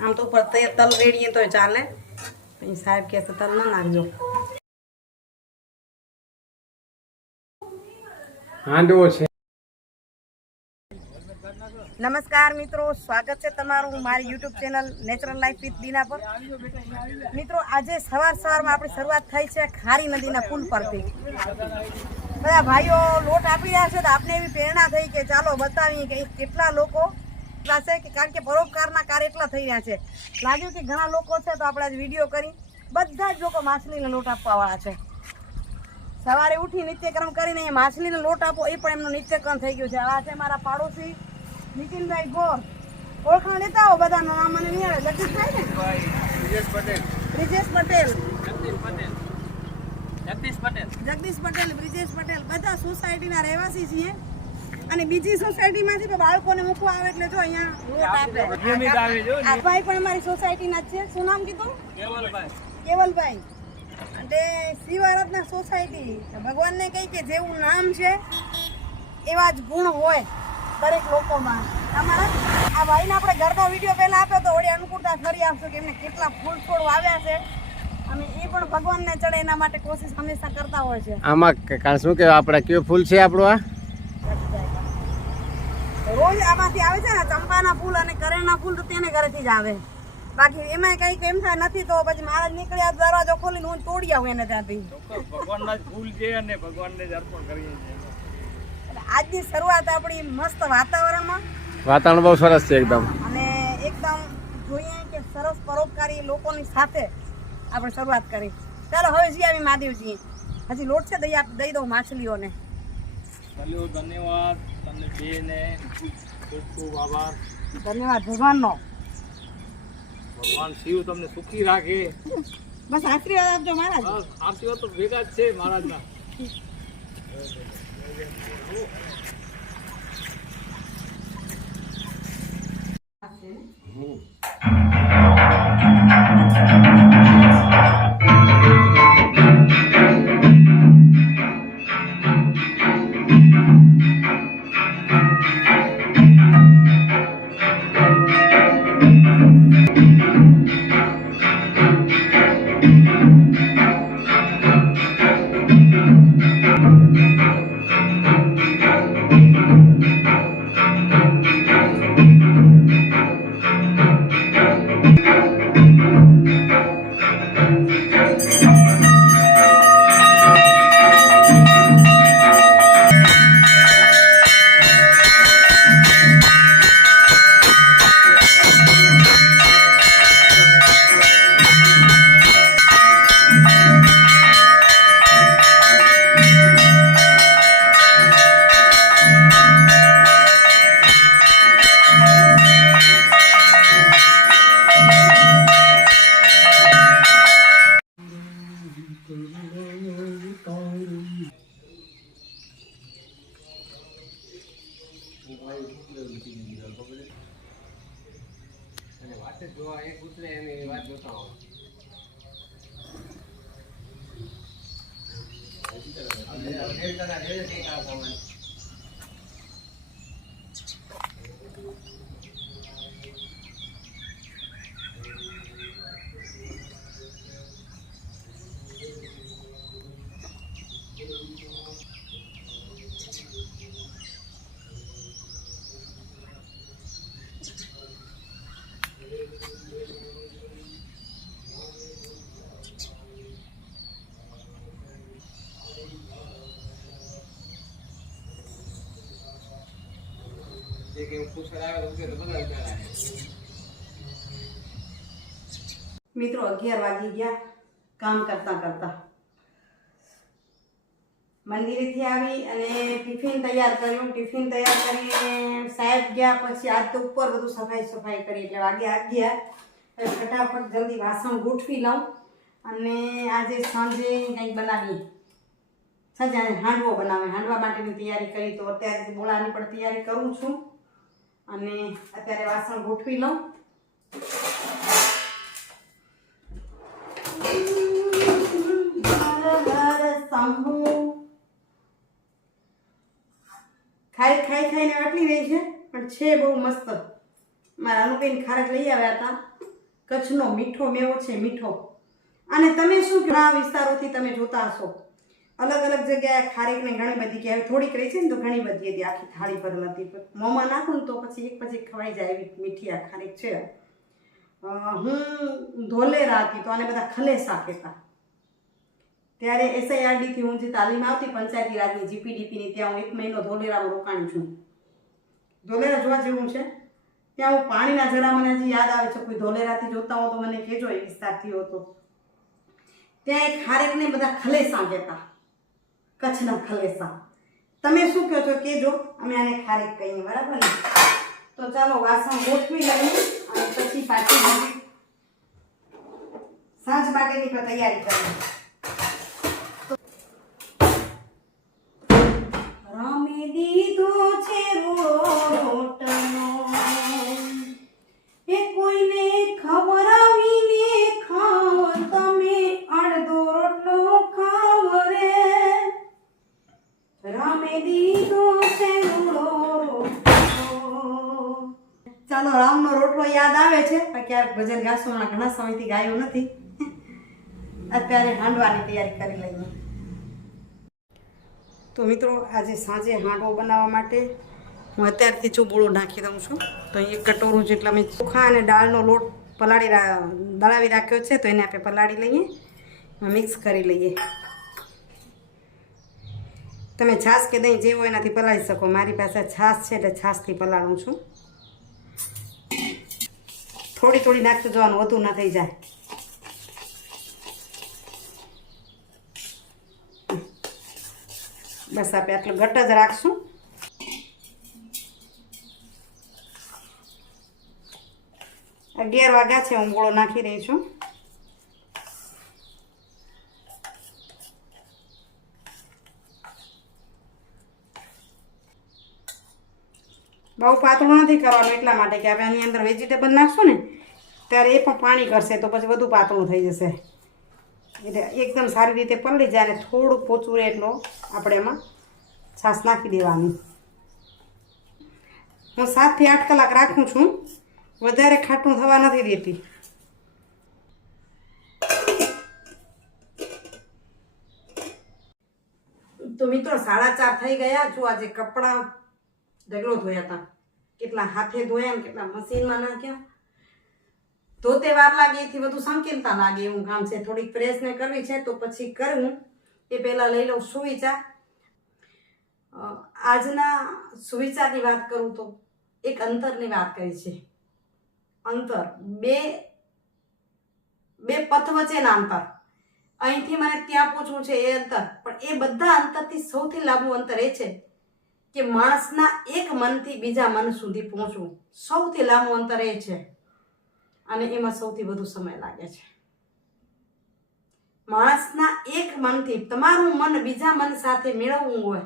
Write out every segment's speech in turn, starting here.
આમ તો ઉપર તલ રેડીએ તો ચાલે. સાહેબ કહે છે તલ ના નાખજો. હાંડવો છે. નમસ્કાર મિત્રો સ્વાગત છે તમારું મારી YouTube channel natural life with Dina પર. મિત્રો આજે સવાર સવારમાં આપણી શરૂઆત થઈ છે ખારી નદીના પુલ પરથી. બધા ભાઈઓ લોટ આપી રહ્યા છે તો આપને એવી પ્રેરણા થઈ કે ચાલો બતાવીએ કે કેટલા લોકો એટલા છે કે કારણ કે પરોપકારના કાર્ય એટલા થઈ રહ્યા છે. લાગ્યું કે ઘણા લોકો છે તો આપણે આજ વીડિયો કરી. બધા જ લોકો માછલીને લોટ આપવાવાળા છે. સવારે ઉઠી નિત્યક્રમ કરીને માછલીને લોટ આપો એ પણ એમનું નિત્યક્રમ થઈ ગયું છે. આ છે મારા પાડોશી નીતિનભાઈ ગોર. ઓળખાણ લેતા આવો બધાનું નામ મને નહીં આવે થાય ને. બ્રિજેશ પટેલ. જગદીશ પટેલ. બ્રિજેશ પટેલ બધા સોસાયટીના રહેવાસી છીએ. અને બીજી સોસાયટીમાંથી પણ બાળકોને મૂકવા આવે એટલે જો અહીંયા રોટ આપે આ ભાઈ પણ અમારી સોસાયટીના જ છે. શું નામ કીધું? કેવલભાઈ. અને શિવારતના સોસાયટી ભગવાનને કહી કે જેવું નામ છે એવા જ ગુણ હોય દરેક લોકોમાં. અમારા આ ભાઈને આપણે ઘરનો વીડિયો પહેલાં આપ્યો તો વળી અનુકૂળતા ફરી આપશું કે એમને કેટલા ફૂલ છોડ વાવ્યા છે. અને એ પણ ભગવાનને ચડે એના માટે કોશિશ હંમેશા કરતા હોય છે. આમાં ક- કા- શું કહેવાય? આપણે કયો ફૂલ છે આપણું આ? રોજ આમાંથી આવે છે ને ચંપાના ફૂલ અને કરેણના ફૂલ તો તેને ઘરેથી જ આવે. બાકી એમાં કંઈક એમ થાય નથી તો પછી મહારાજ નીકળ્યા દરવાજો ખોલીને હું તોડી આવું એને ત્યાંથી. ભગવાનના ફૂલ છે અને ભગવાનને જ અર્પણ કરીએ છીએ. આજની શરૂઆત આપણી મસ્ત વાતાવરણમાં. વાતાવરણ બહુ સરસ છે એકદમ. અને એકદમ જોઈએ કે સરસ પરોપકારી લોકોની સાથે આપણે શરૂઆત કરી. ચાલો હવે જઈએ આવી મહાદેવજી હજી લોટ છે દઈ આપ દઈ દઉં માછલીઓને. ચાલો ધન્યવાદ તમને બેને. ખૂબ ખૂબ આભાર. ધન્યવાદ ભગવાનનો. ભગવાન શિવ તમને સુખી રાખે. બસ આશીર્વાદ આપજો મહારાજ. આશીર્વાદ તો ભેગા જ છે મહારાજના. મિત્રો, અગિયાર વાગી ગયા કામ કરતા કરતા. મંદિરેથી આવી અને ટિફિન તૈયાર કર્યું. ટિફિન તૈયાર કરીને સાહેબ ગયા, પછી આજ તો ઉપર બધું સફાઈ સફાઈ કરી એટલે વાગે ગયા. ફટાફટ જલ્દી વાસણ ગોઠવી લઉં અને આજે સાંજે કંઈક બનાવીએ. સાંજે હાંડવો બનાવે. હાંડવા માટેની તૈયારી કરી તો અત્યારે બોલાની પણ તૈયારી કરું છું. અને અત્યારે વાસણ ગોઠવી લઉં. ખાઈ ખાઈ ખાઈને આટલી રહી છે, પણ છે બહુ મસ્ત. મારા અનુબેન ખારક લઈ આવ્યા હતા. કચ્છનો મીઠો મેવો છે, મીઠો. અને તમે શું ઘણા વિસ્તારોથી તમે જોતા હશો. અલગ અલગ જગ્યાએ ખારીકને ઘણી બધી કહેવાય થોડીક રહી છે ને તો ઘણી બધી હતી આખી થાળી ભરેલ હતી મોંમાં નાખું ને તો પછી એક પછી ખવાઈ જાય એવી મીઠી આ ખારીક છે. હું ધોલેરા હતી તો આને બધા ખલેસા કહેતા. ત્યારે એસઆઈઆરડીથી હું જે તાલીમ આવતી પંચાયતી રાજની જીપીડીપીની ત્યાં હું એક મહિનો ધોલેરામાં રોકાણી છું. ધોલેરા જોવા જેવું છે. ત્યાં હું પાણીના જરા મને હજી યાદ આવે છે, કોઈ ધોલેરાથી જોતા હો તો મને કહેજો એ વિસ્તારથી હો તો ત્યાં એક હારેકને બધા ખલેસા કહેતા. કચ્છના ખલેસા. તમે શું કહો છો? કેજો અમે આને ખારેક કહીએ, બરાબર ને? તો ચાલો, વાસણ ગોઠવી લઈએ અને પછી પાછી સાંજ માટેની તૈયારી કરીએ. ક્યારેક ભજન ઘણા સમયથી ગાયો નથી. અત્યારે હાંડવાની તૈયારી કરી લઈએ. તો મિત્રો, આજે સાંજે હાંડવો બનાવવા માટે હું અત્યારથી ચૂબુળો નાખી દઉં છું. તો એક કટોરું જેટલા મેં ચોખા અને દાળનો લોટ પલાળી દળાવી રાખ્યો છે, તો એને આપણે પલાળી લઈએ. મિક્સ કરી લઈએ. તમે છાશ કે દહીં જેવો એનાથી પલાળી શકો. મારી પાસે છાશ છે એટલે છાશથી પલાળું છું. થોડી થોડી નાખતું જવાનું વધુ ના થઈ જાય. બસ આપણે આટલું ઘટ જ રાખશું. અગિયાર વાગ્યા છે, હું ગોળો નાખી રહી છું. બહુ પાતળું નથી કરવાનું એટલા માટે કે આપણે આની અંદર વેજીટેબલ નાખશું ને, ત્યારે એ પણ પાણી કરશે તો પછી વધુ પાતળું થઈ જશે. એટલે એકદમ સારી રીતે પલળી જાય અને થોડું પોચું રહે એટલો આપણે એમાં છાશ નાખી દેવાની. હું સાતથી આઠ કલાક રાખું છું, વધારે ખાટું થવા નથી દેતી. તો મિત્રો સાડા ચાર થઈ ગયા. જો આજે કપડાં ઢગલો ધોયા હતા કેટલા હાથે ધોયા ને કેટલા મશીનમાં નાખ્યા. ધોતે વાર લાગે, એથી વધુ સંકીર્ણતા લાગે એવું કામ છે. થોડીક પ્રેસને કરવી છે તો પછી કરવું એ પહેલાં લઈ લઉં સુવિચાર. આજના સુવિચારની વાત કરું તો એક અંતરની વાત કરી છે. અંતર બે બે પથ વચ્ચેના અંતર અહીંથી મને ત્યાં પહોંચવું છે એ અંતર. પણ એ બધા અંતરથી સૌથી લાંબુ અંતર એ છે. કે માણસના એક મનથી બીજા મન સુધી પહોંચવું સૌથી લાંબુ અંતર એ છે. અને એમાં સૌથી વધુ સમય લાગે છે. માણસના એક મનથી તમારું મન બીજા મન સાથે મેળવવું હોય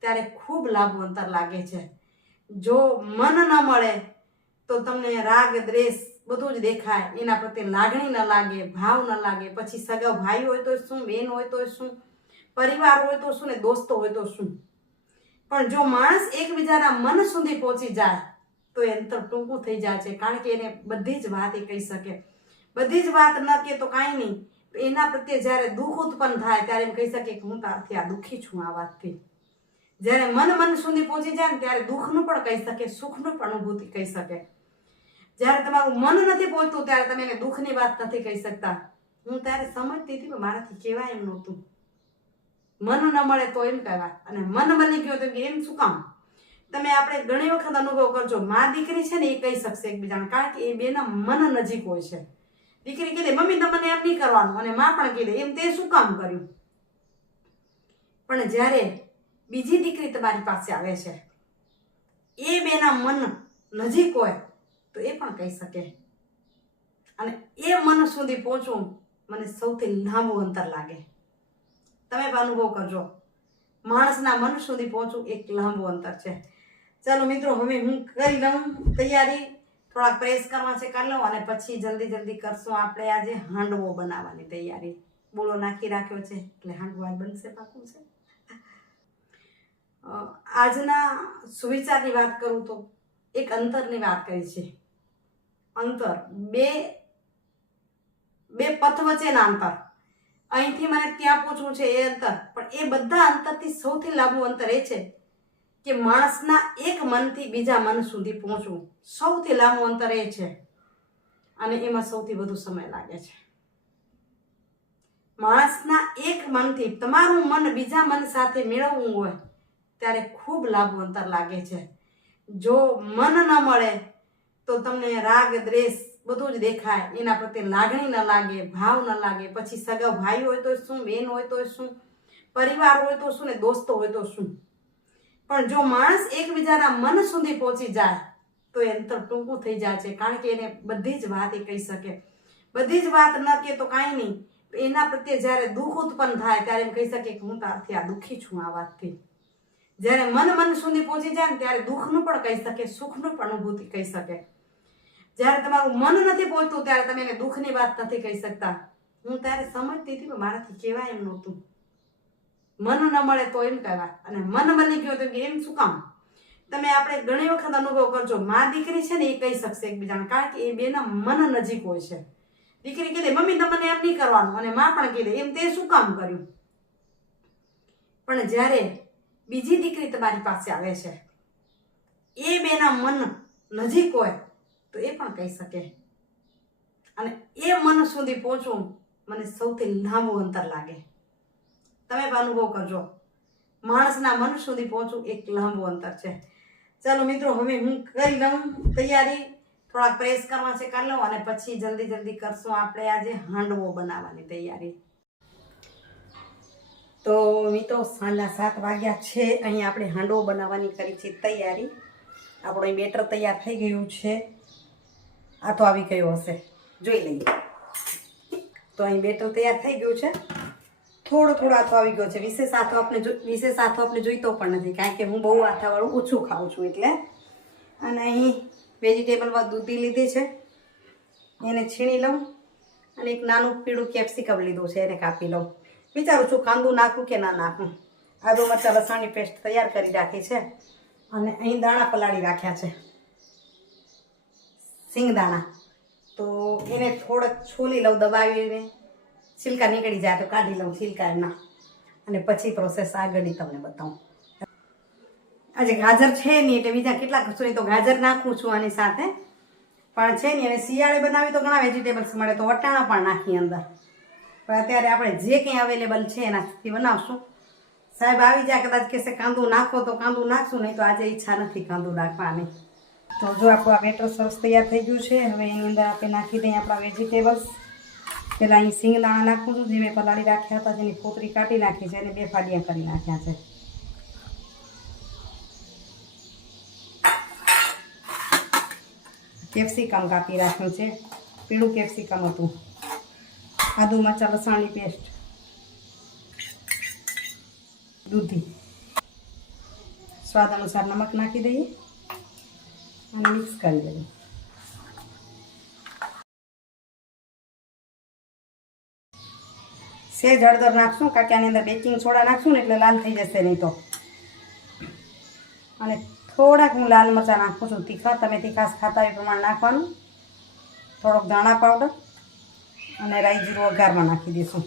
ત્યારે ખૂબ લાંબુ અંતર લાગે છે. જો મન ન મળે તો તમને રાગ, દ્વેષ બધું જ દેખાય. એના પ્રત્યે લાગણી ન લાગે, ભાવ ન લાગે. પછી સગા ભાઈ હોય તો શું, બેન હોય તો શું, પરિવાર હોય તો શું ને દોસ્તો હોય તો શું? પણ જો માણસ એકબીજાના મન સુધી પહોંચી જાય, તો અંતર ટૂંકું થઈ જાય છે. કારણ કે એને બધી જ વાત એ કહી શકે. બધી જ વાત ન કે તો કાંઈ નહીં. એના પ્રત્યે જ્યારે દુઃખ ઉત્પન્ન થાય, ત્યારે એમ કહી શકે કે હું તારથી આ દુઃખી છું આ વાતથી. જ્યારે મન મન સુધી પહોંચી જાય ને ત્યારે દુઃખનું પણ કહી શકે, સુખનું પણ અનુભૂતિ કહી શકે. જ્યારે તમારું મન નથી પહોંચતું, ત્યારે તમે એને દુઃખની વાત નથી કહી શકતા. હું ત્યારે સમજતી હતી, પણ મારાથી કહેવાય એમ નહોતું. મન ન મળે તો એમ કહેવાય. અને મન બની ગયો તો એમ શું કામ? તમે આપણે ઘણી વખત અનુભવ કરજો. મા દીકરી છે ને એ કહી શકશે એકબીજાને. કારણ કે એ બેના મન નજીક હોય છે. દીકરી કહી મમ્મી, તમને એમ નહીં કરવાનું. અને મા પણ કહી એમ તે શું કામ કર્યું? પણ જ્યારે બીજી દીકરી તમારી પાસે આવે છે, એ બેના મન નજીક હોય તો એ પણ કહી શકે. અને એ મન સુધી પહોંચવું મને સૌથી લાંબુ અંતર લાગે. તમે અનુભવ કરજો. માણસના મન સુધી પહોંચવું એક લાંબુ અંતર છે. ચાલો મિત્રો, હવે હું કરી લઉં તૈયારી. થોડાક પ્રેસ કરવા છે કરી લઉં અને પછી જલ્દી જલ્દી કરશું આપણે આજે હાંડવો બનાવવાની તૈયારી. બોળો નાખી રાખ્યો છે? એટલે હાંડવો આજ બનશે પાકું છે. આજના સુવિચારની વાત કરું તો એક અંતરની વાત કરી છે. અંતર બે બે પથ વચ્ચેના અંતર. અહીંથી મને ત્યાં પહોંચવું છે એ અંતર. પણ એ બધા અંતરથી સૌથી લાંબુ અંતર એ છે કે માણસના એક મનથી બીજા મન સુધી પહોંચવું. સૌથી લાંબુ અંતર એ છે. અને એમાં સૌથી વધુ સમય લાગે છે. માણસના એક મનથી તમારું મન બીજા મન સાથે મેળવવું હોય, ત્યારે ખૂબ લાંબુ અંતર લાગે છે. જો મન ન મળે, તો તમને રાગ, દ્વેષ બધું જ દેખાય. એના પ્રત્યે લાગણી ન લાગે, ભાવ ન લાગે. પછી સગા ભાઈ હોય તો શું, બેન હોય તો શું, પરિવાર હોય તો શું ને દોસ્તો હોય તો શું? પણ જો માણસ એકબીજાના મન સુધી પહોંચી જાય, તો એ અંતર ટૂંકું થઈ જાય છે. કારણ કે એને બધી જ વાત એ કહી શકે. બધી જ વાત ન કહે તો કાંઈ નહીં. એના પ્રત્યે જ્યારે દુઃખ ઉત્પન્ન થાય, ત્યારે એમ કહી શકે કે હું તારથી આ દુઃખી છું આ વાતથી. જ્યારે મન મન સુધી પહોંચી જાય ને ત્યારે દુઃખનું પણ કહી શકે, સુખનું પણ અનુભૂતિ કહી શકે. જ્યારે તમારું મન નથી પહોંચતું ત્યારે તમે એને દુઃખની વાત નથી કહી શકતા. હું ત્યારે સમજતી હતી, પણ મારાથી કહેવાય એમ નહોતું. મન ન મળે તો એમ કહેવાય. અને મન બની ગયો તો એમ શું કામ? તમે આપણે ઘણી વખત અનુભવ કરજો, મા દીકરી છે ને એ કહી શકશે એકબીજાને, કારણ કે એ બેના મન નજીક હોય છે. દીકરી કીધે મમ્મી તમને એમ નહીં કરવાનું. અને મા પણ કીધે એમ તે શું કામ કર્યું? પણ જ્યારે બીજી દીકરી તમારી પાસે આવે છે, એ બેના મન નજીક હોય તો એ પણ કહી શકે. અને એ મન સુધી પહોંચવું મને સૌથી લાંબુ અંતર લાગે. તમે અનુભવ કરજો. માણસના મન સુધી પહોંચવું એક લાંબુ અંતર છે. ચાલો મિત્રો, હવે હું કરી લઉં તૈયારી. થોડાક પ્રેસ કરવા છે કરી લઉં અને પછી જલ્દી જલ્દી કરશું આપણે આજે હાંડવો બનાવવાની તૈયારી. તો મિત્રો, સાંજના સાત વાગ્યા છે. અહીં આપણે હાંડવો બનાવવાની કરી છે તૈયારી. આપણો બેટર તૈયાર થઈ ગયું છે. આ તો આવી ગયો હશે. જોઈ લઈએ. તો અહીં બેટર તૈયાર થઈ ગયું છે. થોડો થોડો આથો આવી ગયો છે. વિશેષ આથો આપણે વિશેષ આથો આપણે જોઈતો પણ નથી, કારણ કે હું બહુ આથાવાળું ઓછું ખાઉં છું એટલે. અને અહીં વેજીટેબલમાં દૂધી લીધી છે. એને છીણી લઉં અને એક નાનું પીળું કેપ્સિકમ લીધું છે, એને કાપી લઉં. વિચારું છું કાંદું નાખું કે ના નાખું. આદુ મરચાં લસણની પેસ્ટ તૈયાર કરી રાખી છે. અને અહીં દાણા પલાળી રાખ્યા છે. સિંગદાણા. તો એને થોડોક છોલી લઉં દબાવીને. છિલકા નીકળી જાય તો કાઢી લઉં છિલકા અને પછી પ્રોસેસ આગળની તમને બતાવું. આજે ગાજર છે નહીં એટલે બીજા કેટલાક સુધી તો ગાજર નાખું છું આની સાથે. પણ છે નહીં અને શિયાળે બનાવી તો ઘણા વેજીટેબલ્સ મળે, તો વટાણા પણ નાખી અંદર. પણ અત્યારે આપણે જે કંઈ અવેલેબલ છે એનાથી બનાવશું. સાહેબ, આવી જાય કદાચ કહેશે કાંદું નાખો તો કાંદું નાખશું, નહીં તો આજે ઈચ્છા નથી કાંદું નાખવાની. તો જો આપણું આ બેટર સરસ તૈયાર થઈ ગયું છે, હવે એની અંદર આપણે નાખી દઈએ આપણા વેજીટેબલ્સ પહેલાં અહીં સિંગદાણા નાખું છું, જે મેં પલાળી રાખ્યા હતા, જેની ફોતરી કાઢી નાખી છે, અને બે ફાડિયા કરી નાખ્યા છે. કેપ્સિકમ કાપી રાખ્યું છે, પીળું કેપ્સિકમ હતું. આદુ મરચા લસણની પેસ્ટ. દૂધી. સ્વાદ અનુસાર નમક નાખી દઈએ. અને મિક્સ કરી દઈએ સેજ હળદર નાખશું, કારણ આની અંદર બેકિંગ સોડા નાખશું ને એટલે લાલ થઈ જશે નહીં તો. અને થોડાક હું લાલ મરચાં નાખું છું. તીખા, તમે તીખાશ ખાતા એ પ્રમાણે નાખવાનું. થોડોક દાણા પાવડર અને રાઈ જીરું વઘારમાં નાખી દઈશું.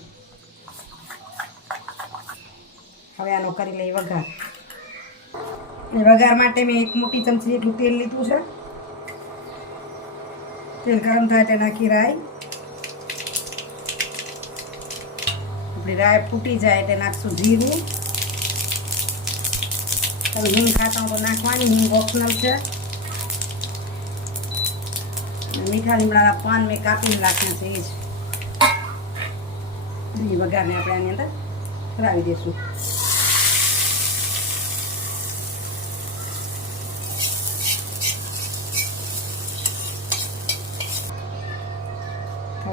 હવે આનો કરી લઈ વઘાર. અને વઘાર માટે મેં એક મોટી ચમચી જેટલું તેલ લીધું છે. તેલ ગરમ થાય એટલે નાખી રાઈ. આપણી રાય ફૂટી જાય એટલે નાખશું જીરું. તમે હિંગ ખાતા તો નાખવાની, હિંગ ઓપ્શનલ છે. મીઠા લીમડાના પાન મેં કાપીને રાખ્યા છે, એ જ. વઘારને આપણે આની અંદર કરાવી દઈશું.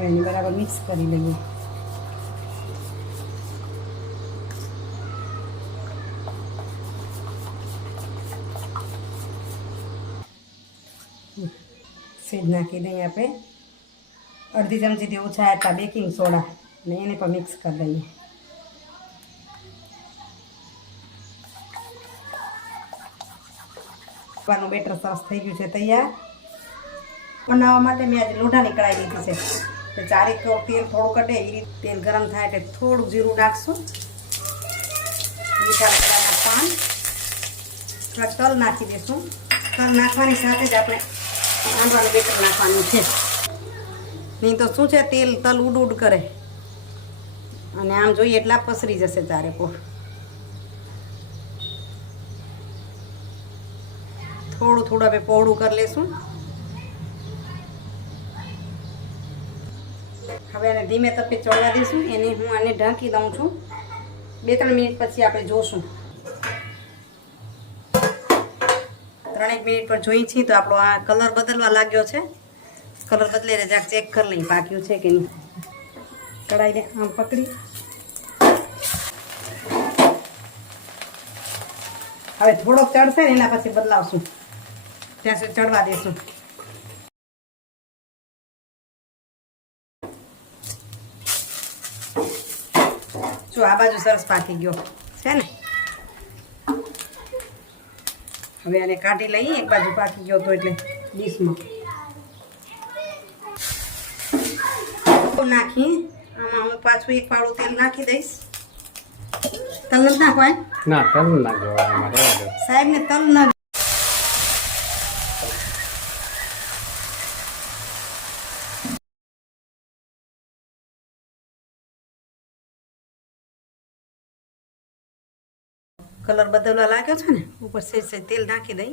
હવે એને બરાબર મિક્સ કરી લઈએ. સેજ નાખી દઈએ આપણે અડધી ચમચીથી ઓછા આટલા બેકિંગ સોડા ને એને પણ મિક્સ કરી દઈએ બેટર સરસ થઈ ગયું છે તૈયાર. બનાવવા માટે મેં આજે લોઢાની કઢાઈ લીધી છે. ચારેક કપ તેલ થોડું કઢે એ રીતે તેલ ગરમ થાય એટલે થોડું જીરું નાખશું. મીઠા લીમડાના પાન. થોડા તલ નાખી દઈશું તલ નાખવાની સાથે જ આપણે આંબાનું બેટર નાખવાનું છે. નહીં તો શું છે? તેલ તલ ઉડ ઉડ કરે. અને આમ જોઈએ એટલા પસરી જશે ચારે કોર થોડું થોડું આપણે પહોળું કરી લેશું. હવે આને ધીમે તપે ચડવા દઈશું. એને હું આને ઢાંકી દઉં છું. બે ત્રણ મિનિટ પછી આપણે જોશું. ત્રણેક મિનિટ પર જોઈ છીએ તો આપણો આ કલર બદલવા લાગ્યો છે. કલર બદલીને જરાક ચેક કરી લઈએ પાક્યું છે કે નહીં. કઢાઈને આમ પકડી. હવે થોડોક ચડશે ને એના પછી બદલાવશું. ત્યાં સુધી ચડવા દઈશું. જો આ બાજુ સરસ પાકી ગયો. છે ને? હવે આને કાઢી લઈએ એક બાજુ પાકી ગયો તો એટલે ડીશમાં. નાખી આમાં હું પાછું એક પાડું તેલ નાખી દઈશ. તલ નથી નાખવાય ના તલ દો. સાહેબ ને તલ ના કલર બદલવા લાગ્યો છે ને, ઉપર સેજ સેજ તેલ નાખી દઈ.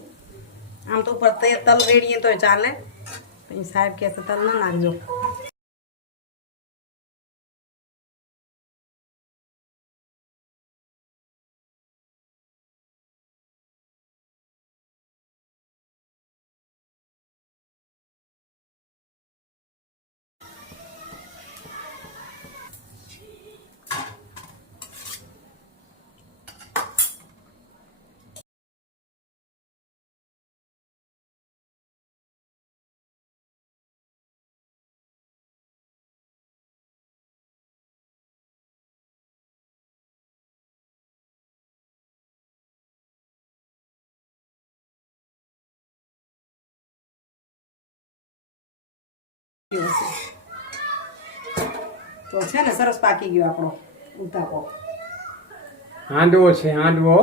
આમ તો ઉપર તે તલ રેડીએ તોય ચાલે. પછી સાહેબ કહે છે, તલ ન નાખજો. તો છે ને સરસ પાકી ગયો આપણો ઉતાપો. હાંડવો છે હાંડવો.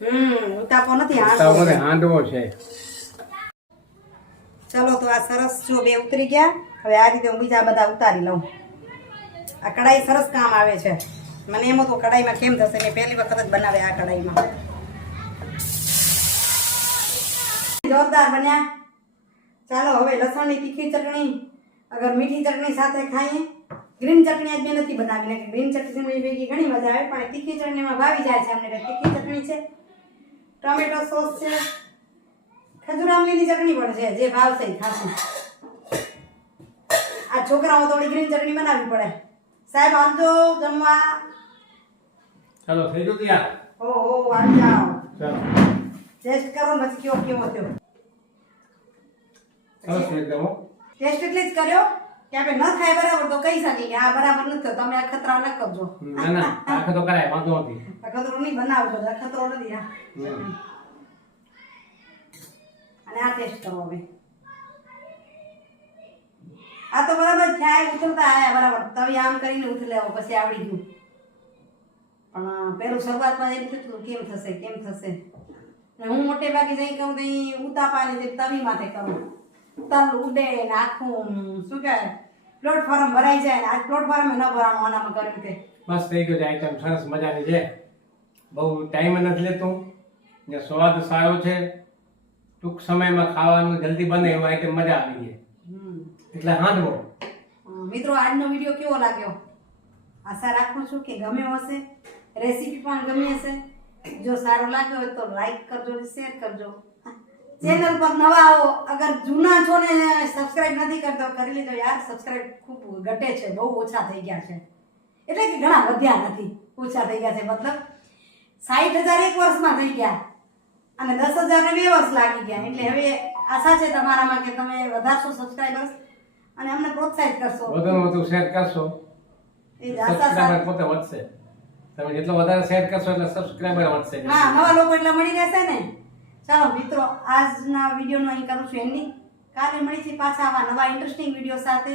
હમ ઉતાપો નથી હાંડવો છે. હાંડવો છે. ચલો તો આ સરસ જો બે ઉતરી ગયા. હવે આ રીતે હું બીજા બધા ઉતારી લઉં. આ કઢાઈ સરસ કામ આવે છે. મને એમ હતું કઢાઈમાં કેમ થશે? મેં પહેલી વખત જ બનાવે આ કઢાઈમાં. જોરદાર બન્યા. ચાલો હવે લસણની તીખી ચટણી અગર મીઠી ચટણી સાથે ખાઈએ. ગ્રીન ચટણી આજ મેં નથી બનાવી ગ્રીન ચટણી ભેગી ઘણી મજા આવે પણ તીખી ચટણીમાં ભાવી જાય છે અમને તીખી ચટણી છે. ટોમેટો સોસ છે ખજૂર આમલીની ચટણી પણ છે જે ભાવશે ખાશું. આ છોકરાઓ થોડી ગ્રીન ચટણી બનાવવી પડે. સાહેબ આવજો જમવા ચાલો થઈ ગયું તૈયાર? હો આવી જાઓ ચાલો. ટેસ્ટ કરો મસ્કીઓ કેવો થયો. સરસ એકદમ ટેસ્ટ એટલે જ કર્યો કે આપણે ન ખાય બરાબર તો કહી શકીએ કે આ બરાબર નથી થયો તમે ખતરા ન કરજો. ના ના આ તો કરાય વાંધો નથી. અખતરો નહીં બનાવજો અખતરો નથી આ અને આ ટેસ્ટ કરો હવે. આ તો બરાબર થાય ઉતરતા આયા બરાબર. તવી આમ કરીને ઉતરી લેવો પછી આવડી ગયું. પણ પેલું શરૂઆતમાં એમ થતું કેમ થશે કેમ થશે? હું મોટે ભાગે જઈ કહું તો ઉતાપાની જે તવી માથે કરું. તલ ઉડે ને આખું શું કહેવાય પ્લેટફોર્મ ભરાઈ જાય ને આ પ્લેટફોર્મ ન ભરાણું આનામાં કર્યું તે બસ થઈ ગયું આઈટમ સરસ મજાની છે. બહુ ટાઈમ નથી લેતો. ને સ્વાદ સારો છે. ટૂંક સમયમાં ખાવાનું જલ્દી બને એવું આઈટમ મજા આવી ગઈ એટલે હાંધવો મિત્રો આજનો વીડિયો કેવો લાગ્યો? આશા રાખું છું કે ગમ્યો હશે. રેસીપી પણ ગમી હશે. જો સારો લાગ્યો હોય તો લાઈક કરજો શેર કરજો. ચેનલ પર નવા આવો અગર જૂના છો ને સબસ્ક્રાઇબ નથી કરતો કરી લીધો યાર. સબસ્ક્રાઇબ ખૂબ ઘટે છે બહુ ઓછા થઈ ગયા છે. એટલે કે ઘણા વધ્યા નથી ઓછા થઈ ગયા છે મતલબ સાઠ હજાર એક વર્ષમાં થઈ ગયા અને દસ હજાર બે વર્ષ લાગી ગયા. એટલે હવે આશા છે તમારામાં કે તમે વધારશો સબસ્ક્રાઇબર્સ અને અમને પ્રોત્સાહિત કરશો. વધુ વધુ શેર કરશો. એ પોતે વધશે. તમે જેટલો વધારે શેર કરશો એટલે સબસ્ક્રાઇબર વધશે. હા નવા લોકો એટલા મળી રહેશે ને. ચાલો મિત્રો આજના વિડીયોનો અહીં કરું છું એન્ડિંગ કાલે મળીશી પાછા આવા નવા ઇન્ટરેસ્ટિંગ વીડિયો સાથે.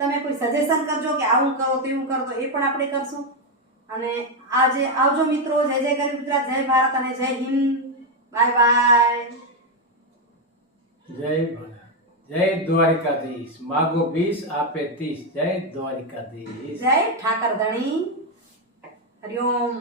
તમે કોઈ સજેશન કરજો કે આવું કરો તેવું કરો તો એ પણ આપણે કરશું. અને આજે આવજો મિત્રો જય જય ગરીબ ગુજરાત જય ભારત અને જય હિન્દ. બાય બાય જય જય દ્વારિકાધીશ. માગો બીસ આપે ત્રીસ જય દ્વારિકાધીશ. જય ઠાકર ધણી હરિઓમ